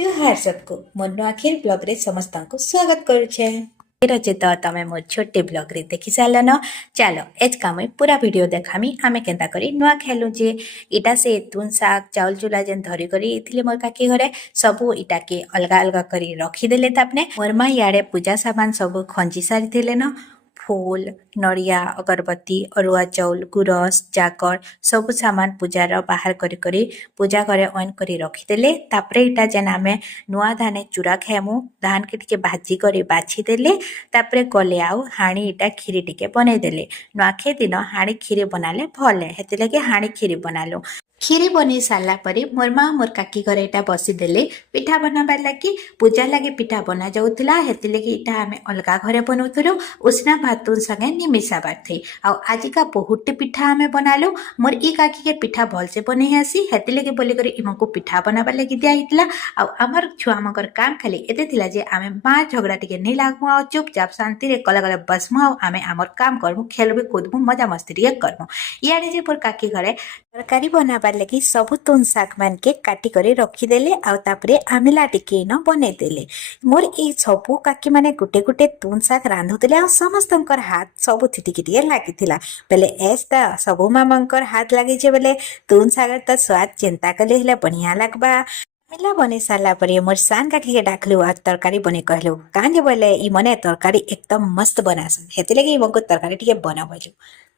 जोहार सबको मोर नुआखैर ब्लॉग रे समस्त को स्वागत करुछे। रचे तो तमे मोर छोटे ब्लॉग रे देखि सालन। चलो एज का मुई पूरा वीडियो देखामी आमे केंता करी नुआ खेलु जे इटा से तुन साग चाउल चुला जेन धरी करी इथिले मोर काकी घरे सबु इटा के अलगा अलगा करी रखी देले तापने मोर मा याडे पूजा सामान सबु खंजी सारी थिले न फूल नड़िया अगरबत्ती अरुआ चाउल गुरस जाकर सब सामान पूजार बाहर करी करी पूजा घरे ऑन करी रखीदेले तापरे इटा जेन आमे नुआ धाने चूरा खेमु धान के टिके भाजी करी बाछि देले तापरे गले आउ हाणी इटा खीरी टिके बनै देले नुआखे दिन हाणी खीरी बनाले भले हेति लगे हाणी खीरी बनालो। खीरी बनी सारा परे मोर माँ मोर काकी घरे इटा बसी देले पिठा बनाबार लगी पूजा लगे पिठा बना जाउथिला हेति लगे इटा आमे अलगा घरे बनौथुलु उसना भातुन संगे निमिसाबार थई आ आजिका बहुते पिठा आमे बनालो मोर ई काकी के पिठा भलसे बनै आसी हेति लगे बोली करी इमको पिठा बनाबार लगी दिया हितला आ हमर छुआ मकर काम खाली एते थिला जे आमे माँ झगड़ा टिके नै लागमु आ चुपचाप शांति रे कला कला बसमु आ आमे हमर काम करमु खेलबे कूदमु मजा मस्ती टिके करमु। इयाडे जे मोर काकी घरे तरकारी बनाबार लगी सबु तुन साग मान के काटी करे रखीदेले आ तापरे आमिला टिके न बनै देले मोर ई सबु काकी माने गुटे गुटे तुन साग रांधुतिले आ समस्तंकर हाथ सबु थिटिकिटिए लागिथिला बेले एस्ता सबु मामांकर हाथ लागी जे बेले तुन सागर त स्वाद चिंता कले हेले बढ़िया लागबा। आमिला बने साला परे मोर सान काकी के डाकलु आ तरकारी बने कहलु कांजे बोले ई मने तरकारी एकदम मस्त बनासन हेति लगे इमको तरकारी टिके बनाबलु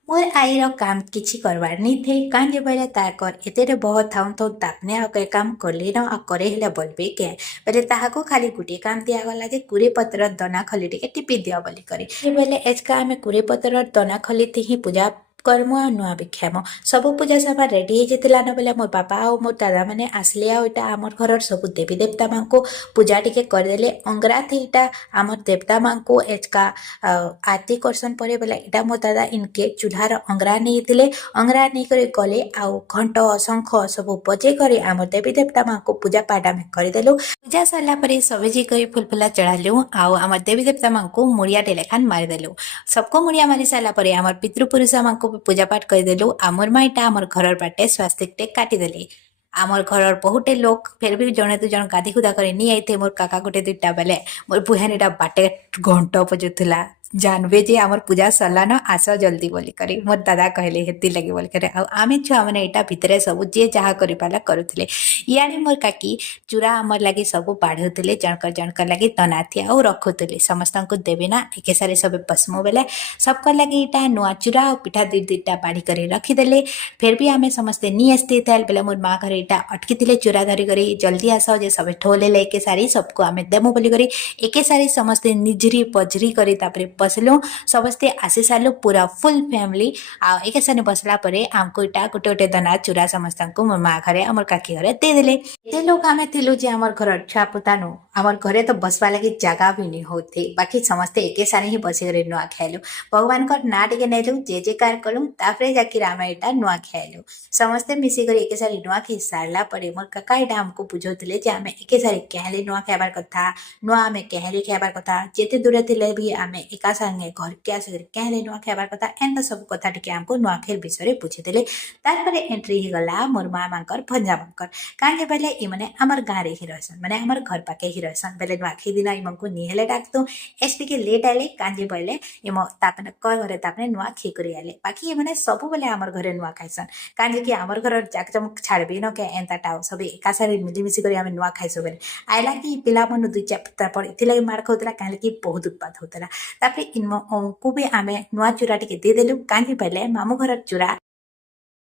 मोर आईर काम किछि करवार नहीं थे कांजे बोले ताकर एतेरे बहुत थाउन तो तापने आ के काम करले न आ करे हेले बोलबे के बेले ताहाको खाली गुटे काम दिया गला जे कुरे पत्र दना खली टिके टिपि दिया बोली करे बेले एजका आमे कुरे पत्र दना खली थे ही पूजा कर्म आ नुआ बिख्याम सब पूजा सभा रेडी हो जाता न बोले मोर बापा और मोर दादा मैंने आसले आटा आमर घर सब देवी देवता माँ को पूजा टिके करदेले अंगरा थे इटा आमर देवता माँ को एजका आरती करसन परे बोले इटा मोर दादा इनके चूल्हार अंगरा नहीं थे अंगरा नहीं करे गले आउ घंट शंख सब बजे करे आमर देवी देवता माँ को पूजा पाठ आम करदेलु पूजा सारा पर सबे जी कर फुल फुला चढ़ालु आउ आमर देवी देवता माँ को मुड़िया टेलेखान मारिदेलु सबको मुड़िया मारी सारा पर आमर पितृपुरुष माँ को पूजा पाठ करदेलु आमर माईटा आमर घर बाटे स्वास्तिक टे काटिदेले आमर घर बहुटे लोग फिर भी जड़े दु जन गाधी खुदा कर नहीं आईथे मोर काका गोटे दुईटा बेले मोर बुहानीटा बाटे घंट बजुला जानवे जे आमर पूजा सरला न आस जल्दी बोली करी मोर दादा कहले हेती लगे बोली करे आ आमे छुआ माने एटा भितरे सब जे जहा करि पाला करुथिले इयाने मोर काकी चूरा आमर लागी सब बाढुथिले जनकर लागी तनाथि आ रखुथिले समस्त को देबे ना एके सारे सब बसमो बेले सबको लागी एटा नुआ चूरा और पिठा दुईटा बाड़ी करे रखी देले फिर भी आमे समस्ते नी आस्ते थाल बेले मोर माँ घरे एटा अटकी थिले चूरा धरी करी जल्दी आस जे सब ठोले ले एके सारी सबको आमे देमो बोली करी एके सारी समस्ते निजरी पजरी करी तापरे बसलु समस्ते आसी सारू पूरा फुल फैमिली आ एक सारे बसला परे आमको इटा गोटे गोटे दाना चूरा समस्त को मोर माँ घरे आमर काकी घरे दे देले एते लोग आमे थिलु जे आमर घर छुआ पुतानु आमर घरे तो बसवा लगी जगह भी नहीं होते बाकी समस्ते एके सारे ही बसी करे नुआ खाइलु भगवान को ना टिके नेलु जे जे कार कलु तापरे जाकी रामा इटा नुआ खाइलु समस्ते मिसी करे एके सारे नुआ खि सारला परे मोर काका इटा हमको बुझौतिले जे आमे एके सारे केहले नुआ खाइबार कथा नुआ आमे केहले खाइबार कथा जेते दूर थिले भी आमे एका संगे घर के आसे केहले नुआ खाइबार कथा एंता सब कथा टिके हमको नुआखेर विषय बुझेदेले तारपरे एंट्री ही गला मोर माँ मांकर भंजा मांकर काहे बेले इ माने हमर गारे ही रहसन माने हमर घर पाके ही रहसन बेले नुआखे दिन इमको निहेले डाकतो एसटी के लेट आले कांजे बेले इम तापने कर घरे तापने नुआ खे करी आले बाकी ए माने सब बेले हमर घरे नुआ खाइसन कांजे कि हमर घर जाकजमक छाड़बे न के एंता टाउ सब एका सारे मिलीमिशी करी हमें नुआ खाइसो बेले आइला कि पिला मन दुई चैप्टर पर इति लागि मार खाउतला काहे कि बहुत उत्पात होतला तापरे इनको भी आमे नुआ चूरा टिके दे देलु कांजे पहले मामू घर चूरा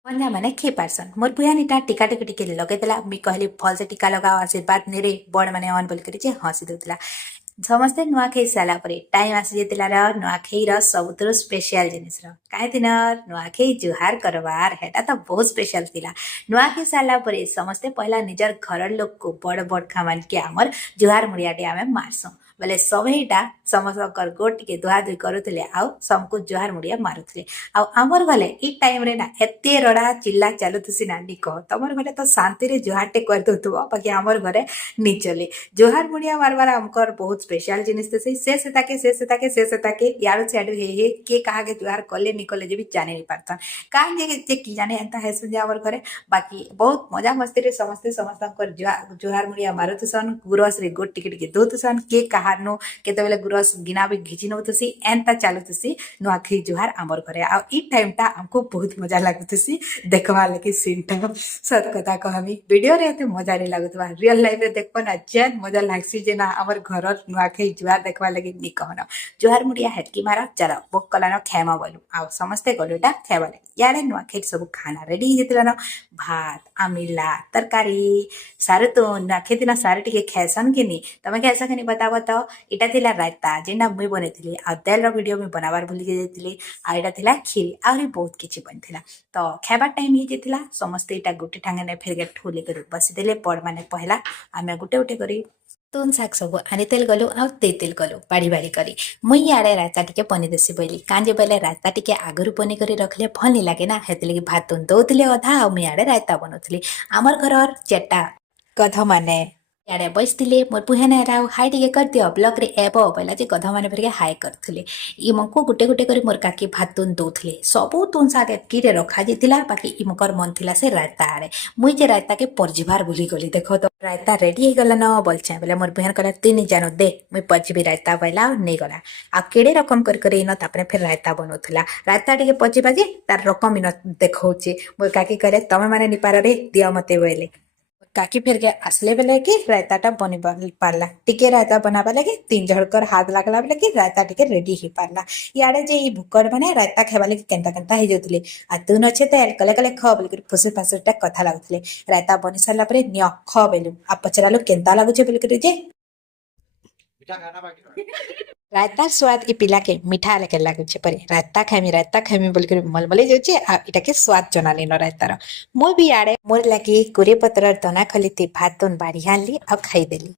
बंदा माने खे पारसन मोर बुहानीटा टीका टिके टिके लगेदेला मी कहली फल से टीका लगाओ आशीर्वाद नेरे बड़ माने ऑन बोल करी जे हसी देउतला समस्ते नुआ खाई सारा परे टाइम आसी जेतिला र नुआ खाई र सबुतर स्पेशल जिनिस र काहे दिन नुआ खाई जुहार करवार हेटा त बहुत स्पेशल थिला नुआ खाई सारा परे समस्ते पहला निजर घर लोग को बड़ बड़ खामान के हमर जुहार मुड़ियाटे आमे मारसो बोले सबेटा ସମସ୍ତଙ୍କର ଗୋଟ ଟିକେ ଧୁଆ ଧୁଇ କରୁଥିଲେ ଆଉ ସମସ୍ତଙ୍କୁ ଜୁହାର ମୁଡ଼ିଆ ମାରୁଥିଲେ ଆଉ ଆମର ଗଲେ ଏଇ ଟାଇମ୍ରେ ନା ଏତେ ରଡ଼ା ଚିଲ୍ଲା ଚାଲୁଥିସି ନା ନି କହ ତମର ଘରେ ତ ଶାନ୍ତିରେ ଜୁହାରଟେ କରିଦେଉଥିବ ବାକି ଆମର ଘରେ ନିଚଲେ ଜୁହାର ମୁଡ଼ିଆ ମାରବାର ଆମକର ବହୁତ ସ୍ପେଶାଲ ଜିନିଷ ଥିସି ସେ ସେତାକେ ଇଆଡ଼ୁ ସିଆଡ଼ୁ ହେ କିଏ କାହାକେ ଜୁହାର କଲେ ନି କଲେ ଯେ ବି ଜାଣି ନି ପାରତନ୍ କାହିଁ ଯେ କି ଜାନେ ଏନ୍ତା ହେସୁଁ ଯେ ଆମର ଘରେ ବାକି ବହୁତ ମଜା ମସ୍ତିରେ ସମସ୍ତେ ସମସ୍ତଙ୍କର ଜୁହାର ମୁଡ଼ିଆ ମାରୁଥିସନ୍ ଗୁରସରେ ଗୋଟ ଟିକେ ଟିକେ ଦଉଥିସନ୍ କିଏ କାହାରନୁ କେତେବେଳେ ଗୁରସ ଗିନା ବି ଘିଚି ନଉଥିସି ଏନ୍ତା ଚାଲୁଥିସି ନୂଆଖାଇ ଜୁହାର ଆମର ଘରେ ଆଉ ଇ ଟାଇମ୍ଟା ଆମକୁ ବହୁତ ମଜା ଲାଗୁଥିସି ଦେଖବାର୍ ଲାଗି ସିନ୍ଟା ସତ କଥା କହମି ଭିଡ଼ିଓରେ ଏତେ ମଜା नहीं ଲାଗୁଥିବା ରିଅଲ ଲାଇଫରେ ଦେଖବ ନା ଯେନ୍ ମଜା ଲାଗ୍ସି ଯେ ନା ଆମର ଘରର ନୂଆଖାଇ ଜୁହାର ଦେଖବାର୍ ଲାଗି ନି କହନ ଜୁହାର ମୁଡ଼ିଆ ହେତ୍କି ମାର ଚାଲ ବୁକ୍ କଲାନ ଖେମ ବୋଲୁ ଆଉ ସମସ୍ତେ ଗଲୁ ଏଟା ଖେବା ଲାଗି ଇଆଡ଼େ ନୂଆଖାଇ ସବୁ ଖାନା ରେଡି ହେଇଯାଇଥିଲାନ ଭାତ ଆମିଲା ତରକାରୀ ସାରୁ ତ ନୂଆଖାଇ ଦିନ ସାରୁ ଟିକେ ଖାଏସନ୍ କି ନି ତମେ ଖାଏସ କି ନି बताବ ତ ଏଇଟା ଥିଲା ରାଇତା ଯେନ୍ଟା ମୁଇଁ ବନେଇଥିଲି ଆଉ ତେଲର ଭିଡ଼ିଓ ମୁଇଁ ବନାବାର ଭୁଲି ଯାଇଥିଲି ଆଉ ଏଇଟା ଥିଲା କ୍ଷୀରି ଆହୁରି ବହୁତ କିଛି ବନିଥିଲା ତ ଖାଇବା ଟାଇମ୍ ହେଇଯାଇଥିଲା ସମସ୍ତେ ଏଇଟା ଗୋଟେ ଠାଙ୍ଗନେ ଫେରକେ ଠୁଲି କରି ବସିଦେଲେ ବଡ଼ ମାନେ ପହଲା ଆମେ ଗୋଟେ ଗୋଟେ କରି ତୁନ୍ ଶାଗ ସବୁ ଆଣିତେଲ ଗଲୁ ଆଉ ଦେଇତେଲ ଗଲୁ ବାଡ଼ି ବାଡ଼ି କରି ମୁଇଁ ଇଆଡ଼େ ରାଇତା ଟିକେ ବନେଇଦେସି ବୋଇଲି କାଁଜେ ବୋଇଲେ ରାଇତା ଟିକେ ଆଗରୁ ବନେଇ କରି ରଖିଲେ ଭଲ ନି ଲାଗେ ନା ହେଥିଲାଗି ଭାତ ତୁନ୍ ଦଉଥିଲେ ଅଧା ଆଉ ମୁଇଁ ଇଆଡ଼େ ରାଇତା ବନଉଥିଲି ଆମର ଘରର ଚେଟା ଗଧମାନେ ଇଆଡ଼େ ବସିଥିଲେ ମୋର୍ ପୁହେନେ ଆଉ ହାଇ ଟିକେ କରିଦିଅ ବ୍ଲଗ୍ରେ ଏବ ବୋଇଲା ଯେ ଗଧମାନେ ଫେରିକେ ହାଇ କରୁଥିଲେ ଇମଙ୍କୁ ଗୋଟେ ଗୋଟେ କରି ମୋର୍ କାକି ଭାତ ତୁନ୍ ଦଉଥିଲେ ସବୁ ତୁନ୍ ଶାଗ ଏତ୍କିରେ ରଖାଯାଇଥିଲା ବାକି ଇମଙ୍କର ମନ ଥିଲା ସେ ରାଇତା ଆଡ଼େ ମୁଇଁ ଯେ ରାଇତାକେ ପରଜିବାର ଭୁଲିଗଲି ଦେଖ ତ ରାଇତା ରେଡ଼ି ହେଇଗଲା ନ ବୋଲଛେଁ ବୋଲେ ମୋର୍ ବୁହେନ କହିଲା ତୁଇ ନି ଜାନୁ ଦେ ମୁଇଁ ପଚିବି ରାଇତା ବୋଇଲା ଆଉ ନେଇଗଲା ଆଉ କେଡ଼େ ରକମ କରି ଇନ ତାପରେ ଫେର ରାଇତା ବନଉଥିଲା ରାଇତା ଟିକେ ପଚିବା ଯେ ତାର ରକମ ଇନ ଦେଖଉଛି ମୋର୍ କାକି କହିଲେ ତମେ ମାନେ ନିପାରରେ ଦିଅ ମତେ ବୋଇଲେ काकी फिर के असले बेले कि रायताटा बनी पारला टिके रायता बनाबा लगे तीन जणकर हाथ लागला बेले कि रायता टिके रेडी ही पारला इआडे जे ई भुकर माने रायता खाइबा लगे केनता केनता हे जाउतले आ तू नछे ते कले कले ख बोल के फुसे फासेटा कथा लागुतले रायता बनी सारला परे न्य ख बेलु आ पचरालो केनता लागुचे बोल के जे रायतार स्वाद ई पिला के मीठा लेके लागुचे परे रायता खाइमी बोल के मलमले जाउचे आ इटा के स्वाद जनानी न रायतार ମୁଁ ବି ଆଡ଼େ ମୋର ଲାଗି କୋରିଏ ପତ୍ରର ଦନା ଖଲିତେ ଭାତ ତୁନ୍ ବାଢ଼ି ଆଣିଲି ଆଉ ଖାଇଦେଲି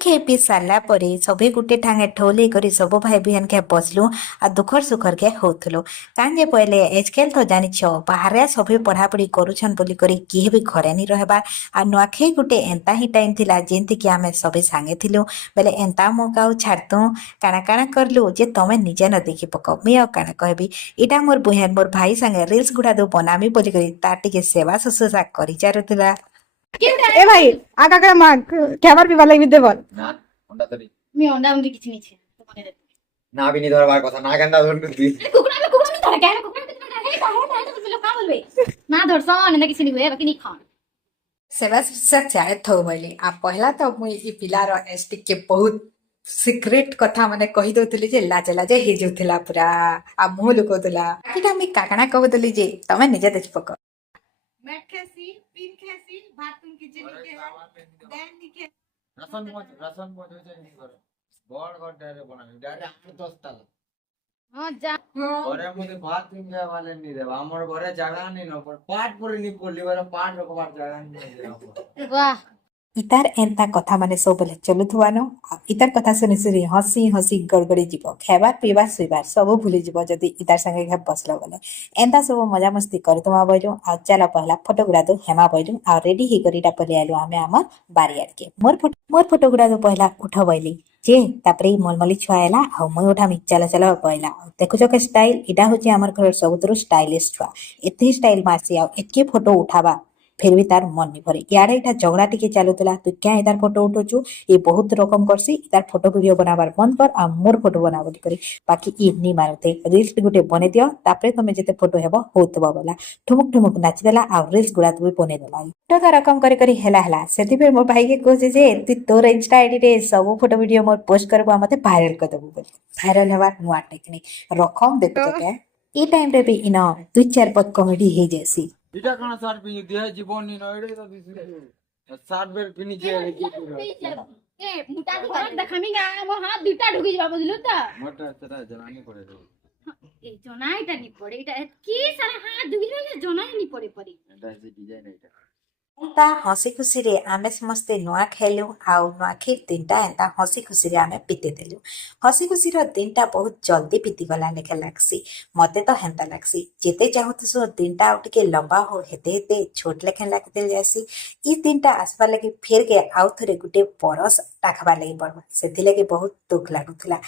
ଖେଇ ପିଇ ସାରିଲା ପରେ ସବେ ଗୋଟେ ଠାଙ୍ଗେ ଠୋଲେଇ କରି ସବୁ ଭାଇ ବିହାନକେ ବସଲୁ ଆଉ ଦୁଃଖର ସୁଖରକେ ହଉଥିଲୁ କାଁଜେ ପହିଲେ ଏଜକେଲ୍ ତ ଜାଣିଛ ବାହାରେ ସବେ ପଢ଼ାପଢ଼ି କରୁଛନ୍ ବୋଲି କରି କିଏ ବି ଘରେ ନି ରହିବାର ଆଉ ନୂଆଖାଇ ଗୋଟେ ଏନ୍ତା ହିଁ ଟାଇମ୍ ଥିଲା ଯେମିତିକି ଆମେ ସବେ ସାଙ୍ଗେ ଥିଲୁ ବେଲେ ଏନ୍ତା ମୌକା ଆଉ ଛାଡ଼ତୁ କାଣା କାଣା କରଲୁ ଯେ ତମେ ନିଜେ ନ ଦେଖି ପକ ମୁଇଁ ଆଉ କାଣା କହିବି ଏଇଟା ମୋର୍ ବୁହେନ ମୋର୍ ଭାଇ ସାଙ୍ଗେ ରିଲ୍ସ ଗୁଡ଼ା ଦଉ ବନାମି ବୋଲିକରି ତାର ଟିକେ ସେବା ଶୁଶ୍ରୂଷା କରି ଚାରୁଥିଲା ए भाई आका का माग खाবার পিবার লাগি দে বল না অন্ডা ধরি আমি অন্ডা উন্ডি কিছু নিছি তোমারে দে না বিনি ধরবার কথা না কেনটা ধরবি তুই কুকুরা ধরে কেন কুকুরা ধরে হে হে তো লোক কা বলবে না ধরছন না কিছু নি হুয়ে বাকি নি খান सेवा शुश्रूषा चाहे थो बोली आ पहला तो मुई ई पिलार एस्टिक के बहुत सिक्रेट कथा माने कहि दउतली जे लाज लाज हे जाउथला पूरा आ मुह लुकोतला किटा मी काकणा कहउतली जे तमे निजे देखि पक मैट खासी पिन खासी भात तुम किचन के देन निके রসন মজ হইছে নি করে বড় ঘর ডাইরে বানাবি ডাইরে 8-10 টাকা हां जा ঘরের মধ্যে ভাত কিনবে वाले নি দেব আমার ঘরে জায়গা নি ন পাট পরে নি পড়লি বড় পাট রকবার জায়গা নি দেব वाह इतार एंता कथा माने सब बोले चलुथुआनो इतार कथा सुनि सुनि हसी हसी गड़गड़ी जीव खाइबार पीबार सुइबार सब भूली जीव जदि इतार संगे घे बसलो बोले एंता सब मजा मस्ती करतुमा बोलू आ चला पहला फोटो गुड़ा दो हेमा बोलू आ रेडी ही करीटा पले आलु आमे हमर बारियार के मोर फोटो गुड़ा दो पहला उठो बोली जे तापरे मलमली छुआला आ मुई उठामी चला चला पहला देखुछ के स्टाइल इटा होची हमर घर सबुतरो स्टाइलिश छुआ एते स्टाइल मारसी आ एतके फोटो उठाबा फिर भी तार मन नहीं भरे इाड़े इटा झगड़ा टिके चलुला तू क्या इतार फोटो उठोचु ये बहुत रकम करसी इतार फोटो वीडियो बनाबार बंद कर आ मोर फोटो बना बोली करी बाकी इ नी मारते रील्स गुटे बने दियो तापरे तमे जते फोटो हेबो होतबो बोला ठुमुक ठुमुक नाची देला आ रील्स गुड़ा तू बने देला तो रकम करी करी हेला हेला सेति पे मोर भाई के कहसे जे तू तोर इंस्टा आईडी रे सब फोटो वीडियो मोर पोस्ट करबो मते वायरल कर देबो बोली वायरल हेबार नुआ टेक्निक रकम देखो के ई टाइम रे भी इनो 2-4 पद कॉमेडी हे जैसी এটা কোন সার পিনি দেহ জীবন নি নইড়ে তো দিছি সার বের পিনি যে কি ए मुटा दी कर देखामी गा मोर हाथ दुटा ढुकी जाबा बुझलु त মোটা সেটা জানি পড়ে দেব ए জনাইটা নি পড়ে এটা কি সারা হাত ঢুকি যাবে জনাই নি পড়ে পড়ে এটা যে ডিজাইন এটা ଏନ୍ତା ହସି ଖୁସିରେ ଆମେ ସମସ୍ତେ ନୂଆ ଖେଲୁ ଆଉ ନୂଆଖାଇ ଦିନଟା ଏନ୍ତା ହସି ଖୁସିରେ ଆମେ ବିତେଇଦେଲୁ। ହସି ଖୁସିର ଦିନଟା ବହୁତ ଜଲ୍ଦି ବିତିଗଲା ଲେଖେ ଲାଗ୍ସି। ମତେ ତ ହେନ୍ତା ଲାଗ୍ସି ଯେତେ ଚାହୁଁଥିସୁ ଦିନଟା ଆଉ ଟିକେ ଲମ୍ବା ହଉ ହେତେ ହେତେ ଛୋଟ ଲେଖେନ୍ ଲାଗିତେ ଯାଏସି। ଇ ଦିନଟା ଆସବାର୍ ଲାଗି ଫେରକେ ଆଉ ଥରେ ଗୋଟେ ବରଷ ଡାକବାର୍ ଲାଗି ପଡ଼ବା ସେଥିଲାଗି ବହୁତ ଦୁଃଖ ଲାଗୁଥିଲା।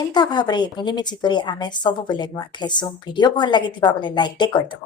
ଏନ୍ତା ଭାବରେ ମିଳିମିଶି କରି ଆମେ ସବୁବେଲେ ନୂଆ ଖାଇସୁଁ। ଭିଡ଼ିଓ ଭଲ ଲାଗିଥିବା ବେଲେ ଲାଇକଟେ କରିଦେବ।